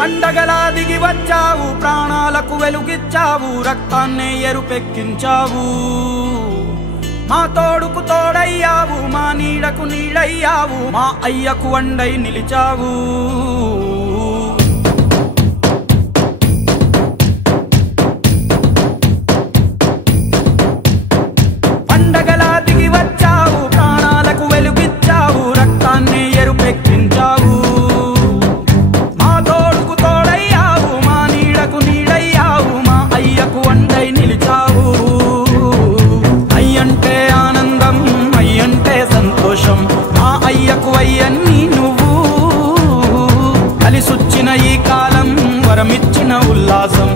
పండగలా దిగి వచ్చావు, ప్రాణాలకు వెలుగిచ్చావు, రక్తాన్నే ఎరుపెక్కించావు. మా తోడుకు తోడయ్యావు, మా నీడకు నీడయ్యావు, మా అయ్యకు వండై నిలిచావు. పండగలా దిగి వచ్చావు, ప్రాణాలకు వెలుగిచ్చావు, రక్తాన్నే ఎరుపెక్కించావు. మా తోడుకు తోడయ్యావు, మా నీడకు నీడయ్యావు, మా అయ్యకు వండై నిలిచావు. అయ్యంటే ఆనందం, అయ్యంటే సంతోషం, మా అయ్యకు అయ్యన్ని నువ్వు. కలిసొచ్చిన ఈ కాలం వరమిచ్చిన ఉల్లాసం.